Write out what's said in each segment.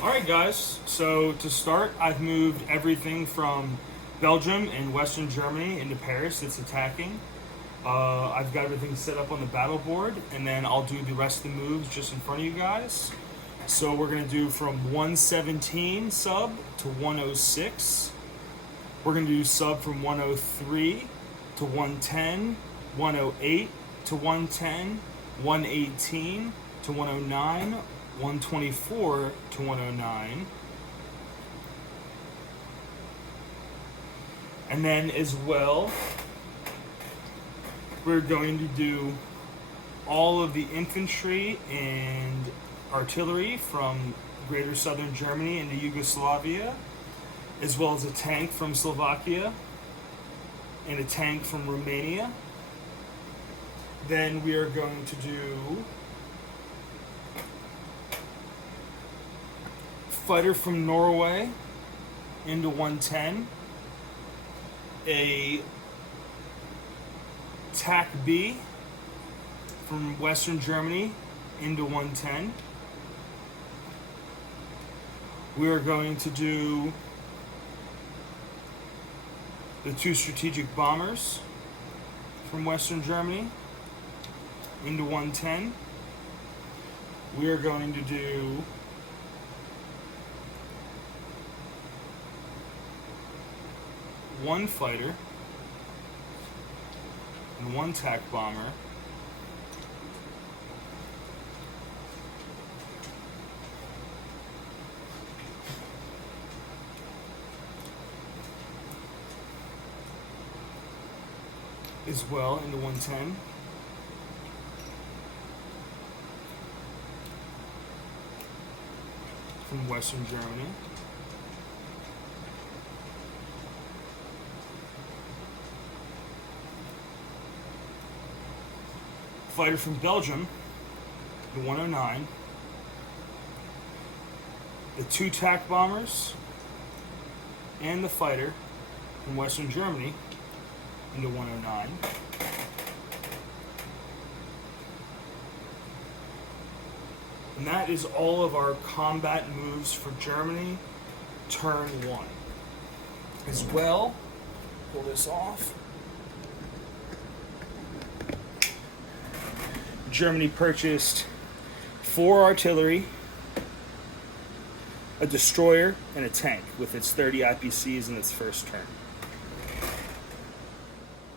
Alright guys, so to start, I've moved everything from Belgium and Western Germany into Paris that's attacking. I've got everything set up on the battle board, and then I'll do the rest of the moves just in front of you guys. So we're going to do from 117 sub to 106. We're going to do sub from 103 to 110, 108 to 110, 118 to 109, 124 to 109. And then as well, we're going to do all of the infantry and artillery from Greater Southern Germany into Yugoslavia, as well as a tank from Slovakia and a tank from Romania. Then we are going to do fighter from Norway into 110, a TAC B from Western Germany into 110. We are going to do the two strategic bombers from Western Germany into 110. We are going to do one fighter and one TAC bomber as well into 110. From Western Germany. Fighter from Belgium, the 109. The two TAC bombers and the fighter from Western Germany into 109. And that is all of our combat moves for Germany, turn one. As well, pull this off. Germany purchased 4 artillery, a destroyer, and a tank with its 30 IPCs in its first turn.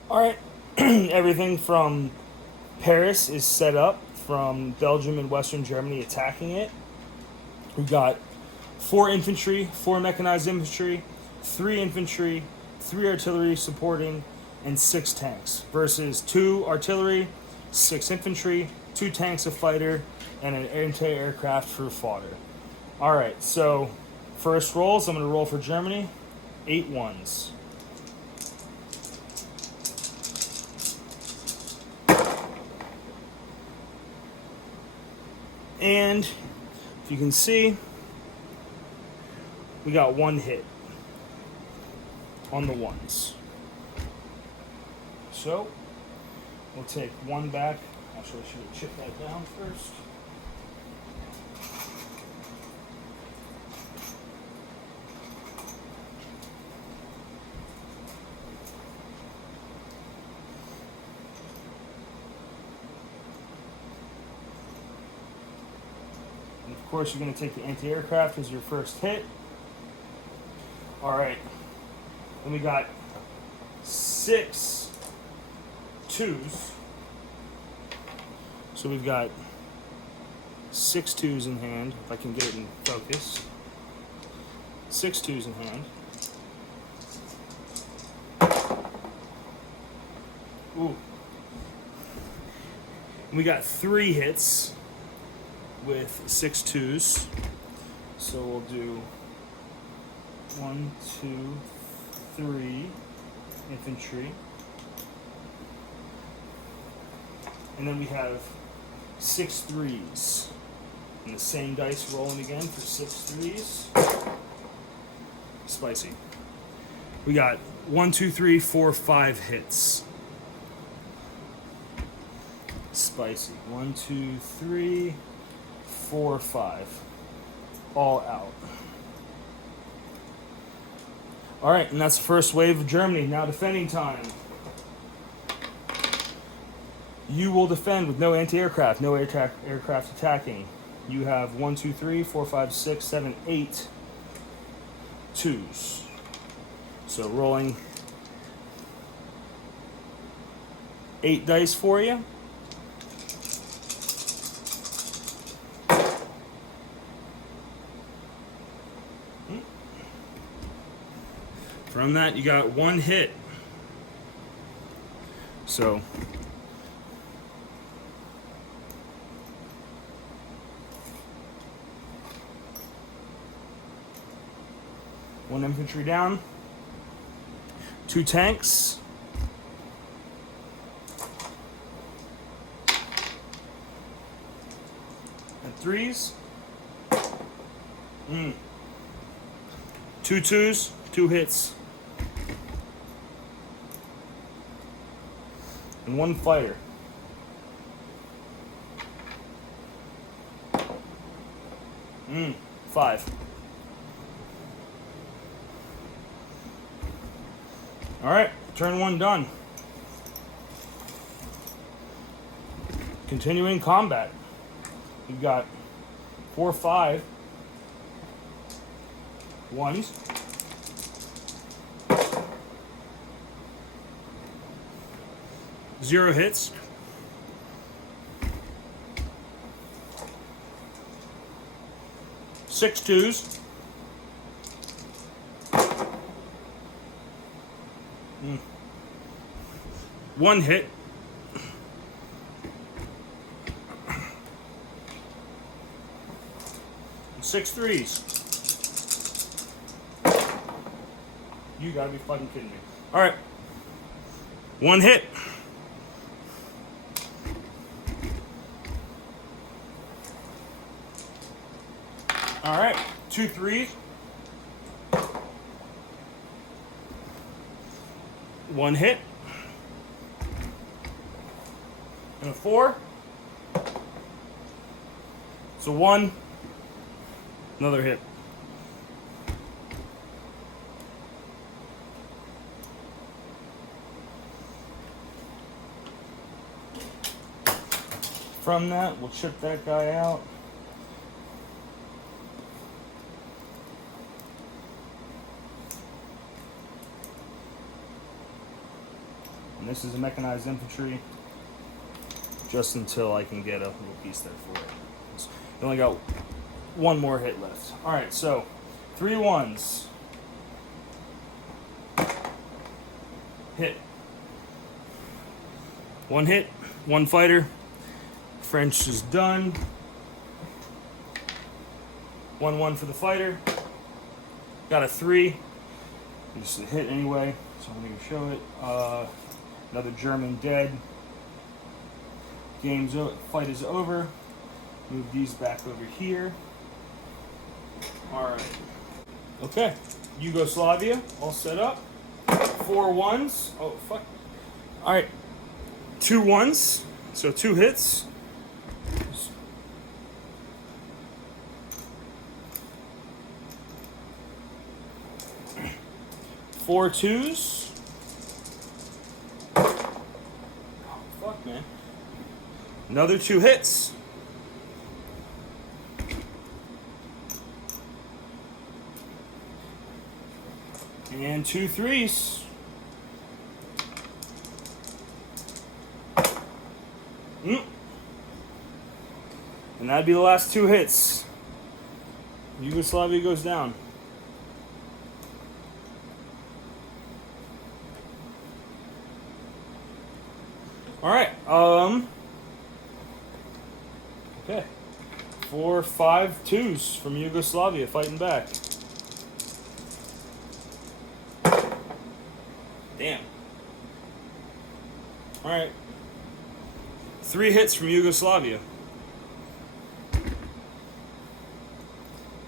Alright, everything from Paris is set up from Belgium and Western Germany attacking it. We've got 4 infantry, 4 mechanized infantry, 3 infantry, 3 artillery supporting, and 6 tanks versus 2 artillery, 6 infantry, 2 tanks of fighter, and an anti-aircraft for fodder. Alright, so first rolls, I'm going to roll for Germany. 8 ones. And if you can see, we got 1 hit on the ones. So we'll take 1 back. Actually, I should have chipped that down first. And of course, you're going to take the anti-aircraft as your first hit. All right. Then we got 6 twos. So we've got 6 twos in hand, if I can get it in focus. 6 twos in hand. Ooh. And we got 3 hits with 6 twos. So we'll do 1, 2, 3 infantry. And then we have 6 threes. And the same dice rolling again for 6 threes. Spicy. We got 1, 2, 3, 4, 5 hits. Spicy. 1, 2, 3, 4, 5. all out. All right, and that's the first wave of Germany. Now defending time. You will defend with no anti-aircraft, no aircraft attacking. You have 1, 2, 3, 4, 5, 6, 7, 8 twos. So rolling 8 dice for you. From that, you got 1 hit. So, one infantry down, 2 tanks, and 3s. 2 twos, 2 hits. And 1 fighter. Mm, 5. All right, turn 1 done. Continuing combat. We've got 4, 5 ones. Zero hits. Six twos. One hit. Six threes. You gotta be fucking kidding me. All right. One hit. All right. 2 threes. 1 hit. And a 4. So 1. Another hit. From that, we'll chip that guy out. And this is a mechanized infantry, just until I can get a little piece there for it. You only got 1 more hit left. All right, so 3 ones. Hit. 1 hit, 1 fighter. French is done. 1-1 for the fighter. Got a 3. Just a hit anyway, so I'm going to show it. Another German dead. Fight is over. Move these back over here. All right. Okay. Yugoslavia all set up. 4 ones. Oh fuck. All right. 2 ones. So 2 hits. 4 twos. Oh, fuck, man. Another 2 hits. And 2 threes. And that'd be the last 2 hits. Yugoslavia goes down. All right. Okay. 4, 5 twos from Yugoslavia fighting back. Damn. All right. 3 hits from Yugoslavia.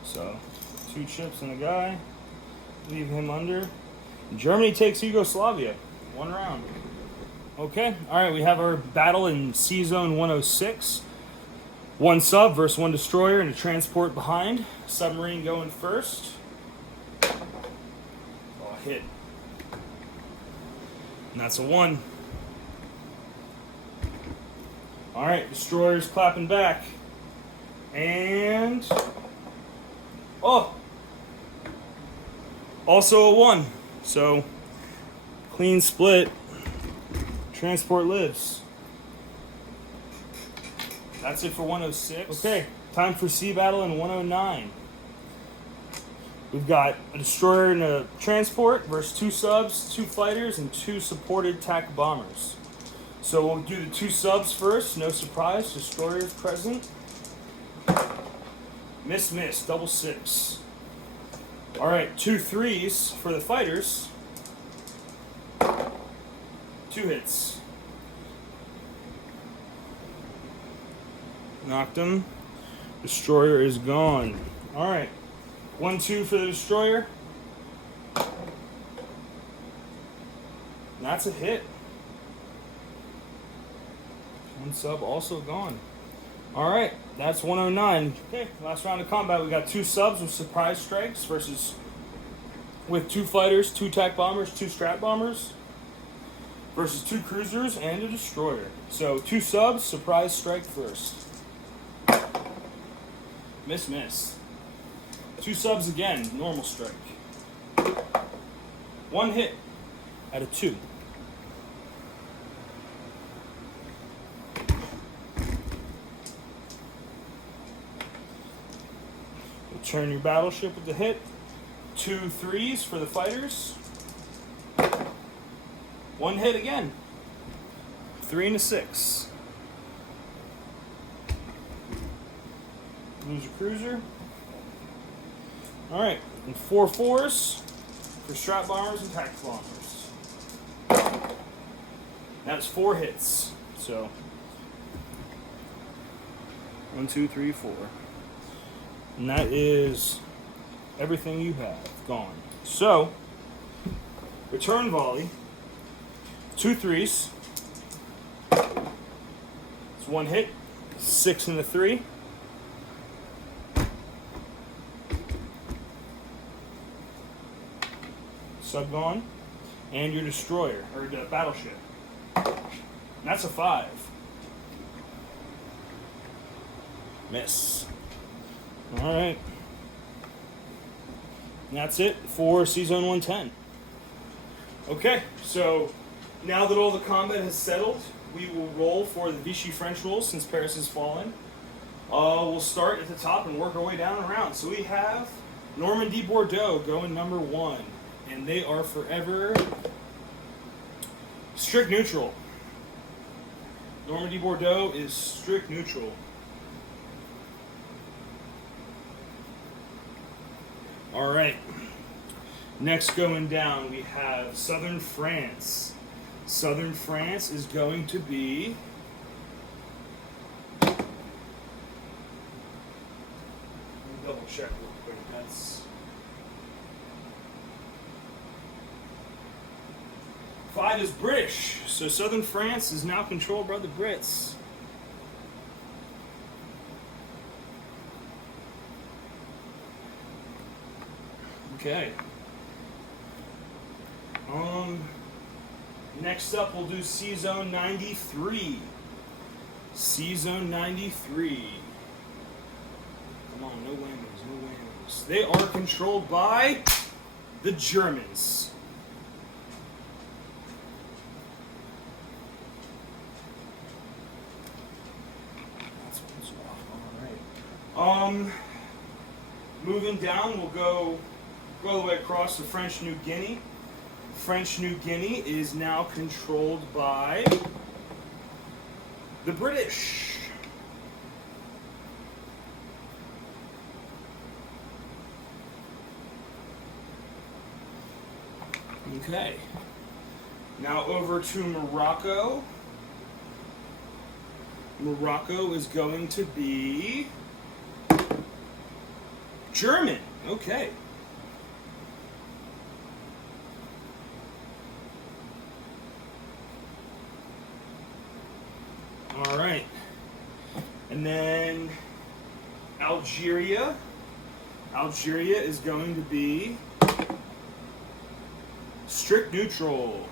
So, 2 chips and a guy. Leave him under. Germany takes Yugoslavia. 1 round. Okay, all right, we have our battle in C Zone 106. One sub versus one destroyer and a transport behind. Submarine going first. Oh, hit. And that's a 1. All right, destroyer's clapping back. And oh, also a 1. So clean split. Transport lives. That's it for 106. Okay, time for sea battle in 109. We've got a destroyer and a transport versus 2 subs, 2 fighters, and 2 supported attack bombers. So we'll do the 2 subs first. No surprise, destroyers present. Miss, double 6. All right, 2 3s for the fighters. 2 hits. Knocked him. Destroyer is gone. All right, 1 2 for the destroyer. That's a hit. 1 sub also gone. All right, that's 109. Okay, last round of combat. We got 2 subs with surprise strikes versus with 2 fighters, 2 attack bombers, 2 strat bombers versus 2 cruisers and a destroyer. So 2 subs, surprise strike first. Miss. 2 subs again, normal strike. 1 hit out of 2. Return your battleship with the hit. 2 3s for the fighters. 1 hit again. 3 and a 6. Lose a cruiser. All right, and 4 4s for strat bombers and tax bombers. That's 4 hits. So 1 2 3 4. And that is everything you have gone. So, return volley, 2 3s. It's 1 hit, 6 and a 3. Sub gone. And your destroyer, or the battleship. And that's a 5. Miss. All right. And that's it for C-Zone 110. Okay, so now that all the combat has settled, we will roll for the Vichy French rules since Paris has fallen. We'll start at the top and work our way down and around. So we have Normandy Bordeaux going number 1, and they are forever strict neutral. Normandy Bordeaux is strict neutral. All right. Next going down, we have Southern France. Southern France is going to be let me double check real quick. That's 5 is British. So Southern France is now controlled by the Brits. Okay. Next up, we'll do C-Zone 93. C-Zone 93. Come on, no whammies. They are controlled by the Germans. That's what's off. All right. Moving down, we'll go all the way across to French New Guinea. French New Guinea is now controlled by the British. Okay. Now over to Morocco. Morocco is going to be German. Okay. All right. And then Algeria. Algeria is going to be strict neutral.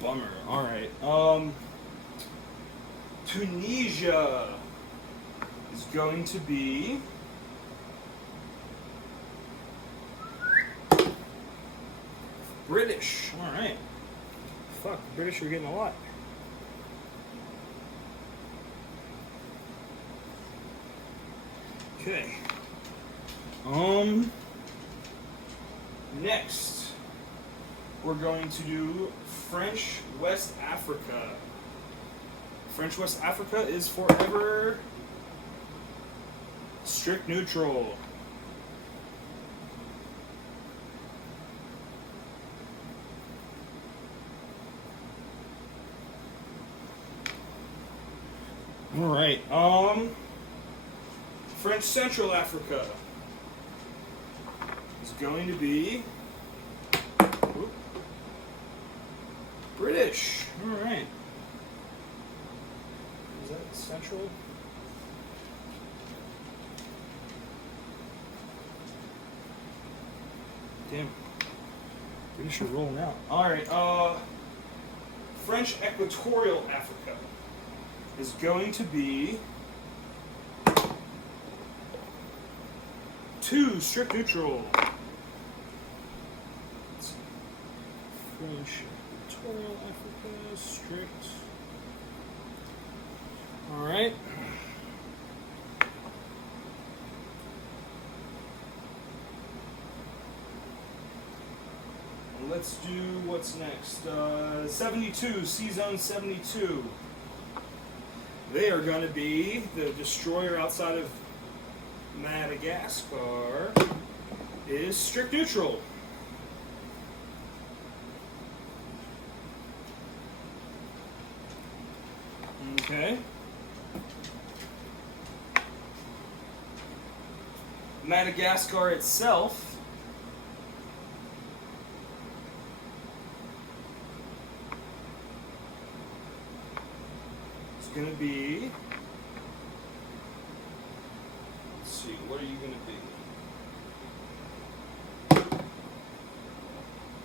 Bummer. All right. Tunisia is going to be British. All right. Fuck, the British are getting a lot. Okay. Next, we're going to do French West Africa. French West Africa is forever strict neutral. All right. French Central Africa is going to be British. All right. Is that Central? Damn. British are rolling out. All right. French Equatorial Africa is going to be 2 strict neutral. French Equatorial Africa, strict. All right. Let's do what's next. 72, C-Zone 72. They are going to be the destroyer outside of Madagascar is strict neutral. Okay. Madagascar itself is going to be, let's see, what are you going to be?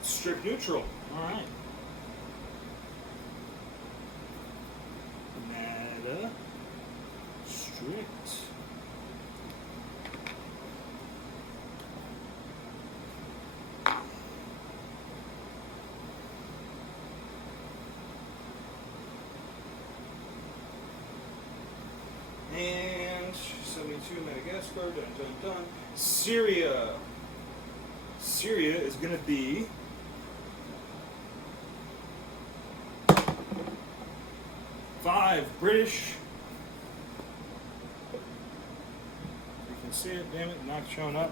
Strict neutral. All right. Mada strict. And 72 Madagascar, dun dun dun. Syria. Syria is going to be 5 British. You can see it, damn it, not showing up.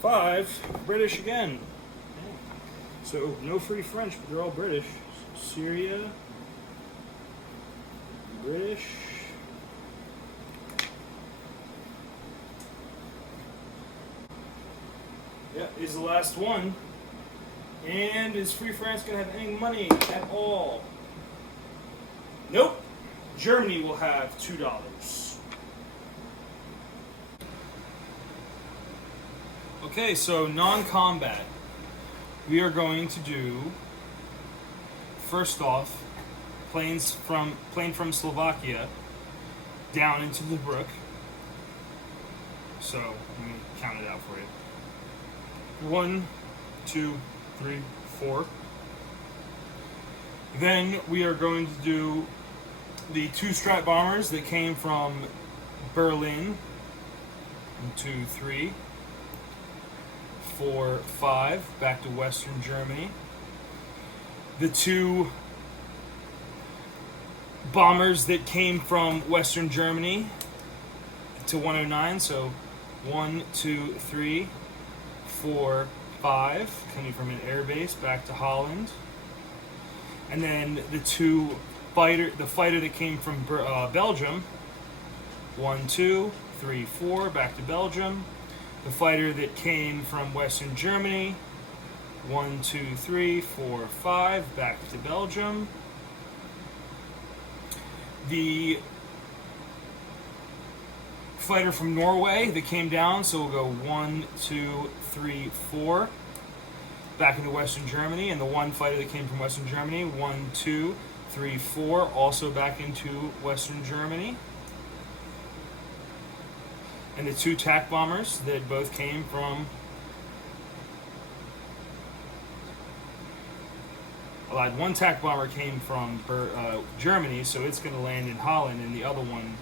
5 British again. So no free French, but they're all British. Syria, British. Yeah, is the last one. And is Free France going to have any money at all? Nope. Germany will have $2. Okay, so non-combat. We are going to do, first off, plane from Slovakia down into the brook. So let me count it out for you. 1, 2, 3, 4. Then we are going to do the 2 strike bombers that came from Berlin. 1, 2, 3, 4, 5, back to Western Germany. The 2 bombers that came from Western Germany to 109. So 1, 2, 3, 4, 5, coming from an air base back to Holland. And then the 2 fighter that came from Belgium, 1, 2, 3, 4, back to Belgium. the fighter that came from Western Germany, 1, 2, 3, 4, 5, back to Belgium. The fighter from Norway that came down, so we'll go 1, 2, 3, 4, back into Western Germany. And the one fighter that came from Western Germany, 1, 2, 3, 4, also back into Western Germany. And the 2 TAC bombers that both came from one TAC bomber came from Germany, so it's going to land in Holland, and the other one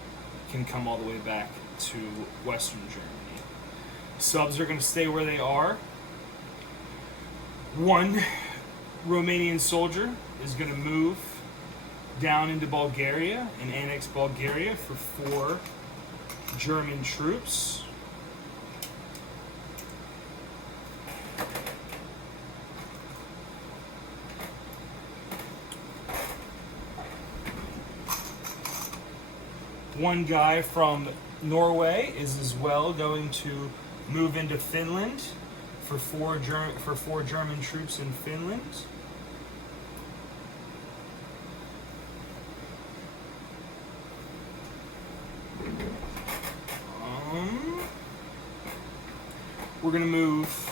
can come all the way back to Western Germany. Subs are going to stay where they are. One Romanian soldier is going to move down into Bulgaria and annex Bulgaria for 4 German troops. One guy from Norway is as well going to move into Finland for 4 German troops in Finland. We're going to move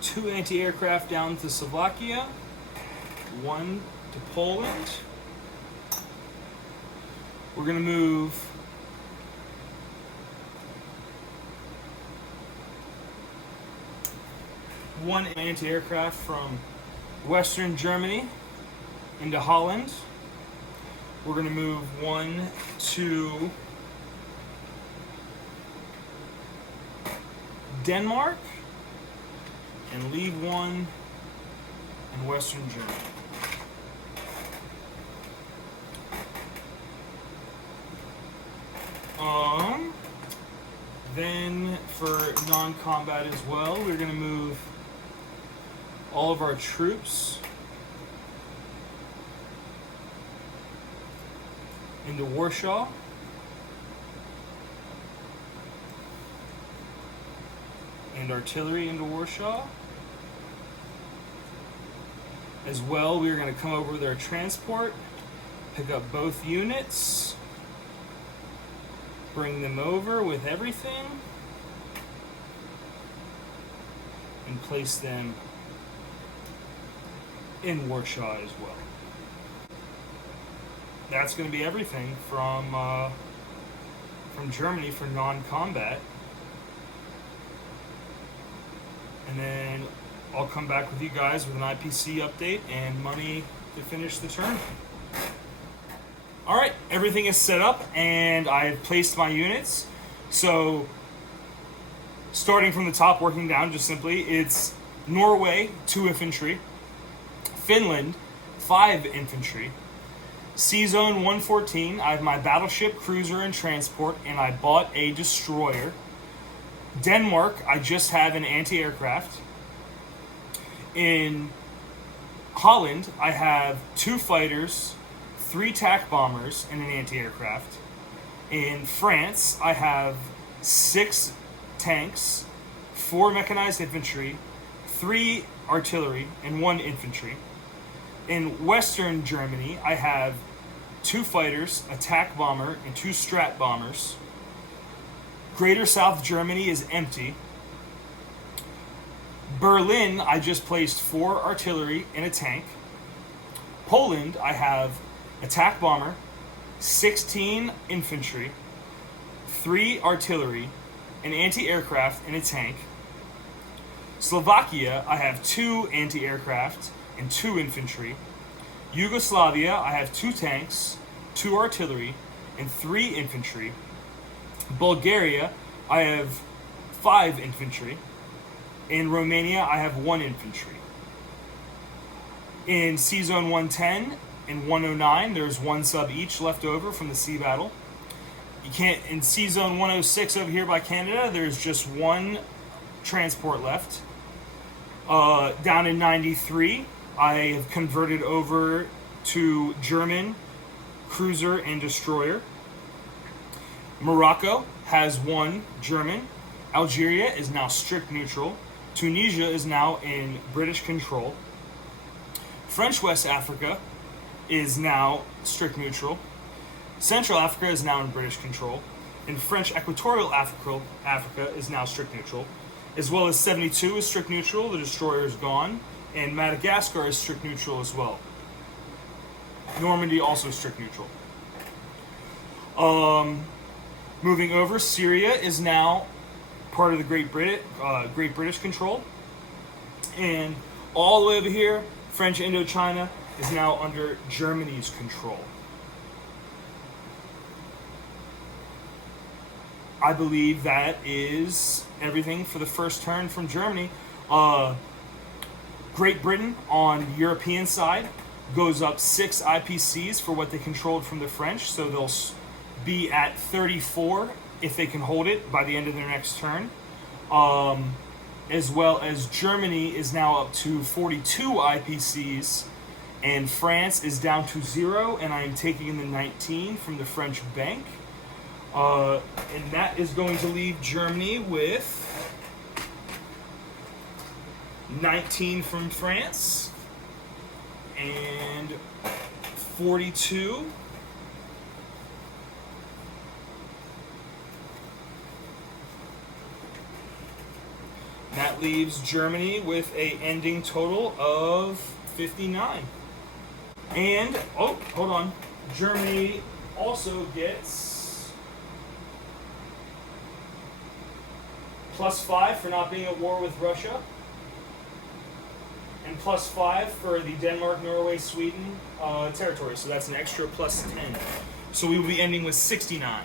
two anti-aircraft down to Slovakia, 1 to Poland. We're going to move one anti-aircraft from Western Germany into Holland. We're going to move 1 to Denmark and leave 1 in Western Germany. Then for non-combat as well, we're going to move all of our troops into Warsaw. And artillery into Warsaw. As well, we're going to come over with our transport, pick up both units, bring them over with everything, and place them in Warsaw as well. That's going to be everything from Germany for non-combat. And then I'll come back with you guys with an IPC update and money to finish the turn. All right, everything is set up and I've placed my units. So starting from the top, working down just simply, it's Norway, 2 infantry, Finland, 5 infantry, Sea Zone 114, I have my battleship, cruiser, and transport, and I bought a destroyer. Denmark, I just have an anti-aircraft. In Holland, I have 2 fighters, 3 TAC bombers, and an anti-aircraft. In France, I have 6 tanks, 4 mechanized infantry, 3 artillery, and 1 infantry. In Western Germany, I have 2 fighters, a TAC bomber, and 2 Strat bombers. Greater South Germany is empty. Berlin, I just placed 4 artillery and a tank. Poland, I have a TAC bomber, 16 infantry, 3 artillery, an anti-aircraft, and a tank. Slovakia, I have 2 anti-aircraft and 2 infantry. Yugoslavia, I have 2 tanks, 2 artillery, and 3 infantry. Bulgaria, I have 5 infantry. In Romania, I have 1 infantry. In Sea Zone 110 and 109, there's 1 sub each left over from the sea battle. In Sea Zone 106 over here by Canada, there's just 1 transport left. Down in 93, I have converted over to German cruiser and destroyer. Morocco has 1 German. Algeria is now strict neutral. Tunisia is now in British control. French West Africa is now strict neutral. Central Africa is now in British control. And French Equatorial Africa is now strict neutral. As well as 72 is strict neutral, the destroyer is gone. And Madagascar is strict neutral as well. Normandy also strict neutral. Moving over, Syria is now part of the Great British control. And all the way over here, French Indochina is now under Germany's control. I believe that is everything for the first turn from Germany. Great Britain on the European side goes up 6 IPCs for what they controlled from the French, so they'll be at 34 if they can hold it by the end of their next turn. As well as Germany is now up to 42 IPCs, and France is down to 0, and I am taking in the 19 from the French bank. And that is going to leave Germany with 19 from France and 42 . That leaves Germany with a ending total of 59. And, oh, hold on. Germany also gets +5 for not being at war with Russia. And +5 for the Denmark, Norway, Sweden territory. So that's an extra +10. So we will be ending with 69.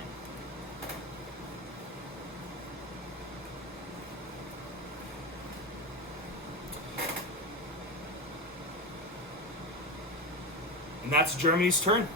And that's Germany's turn.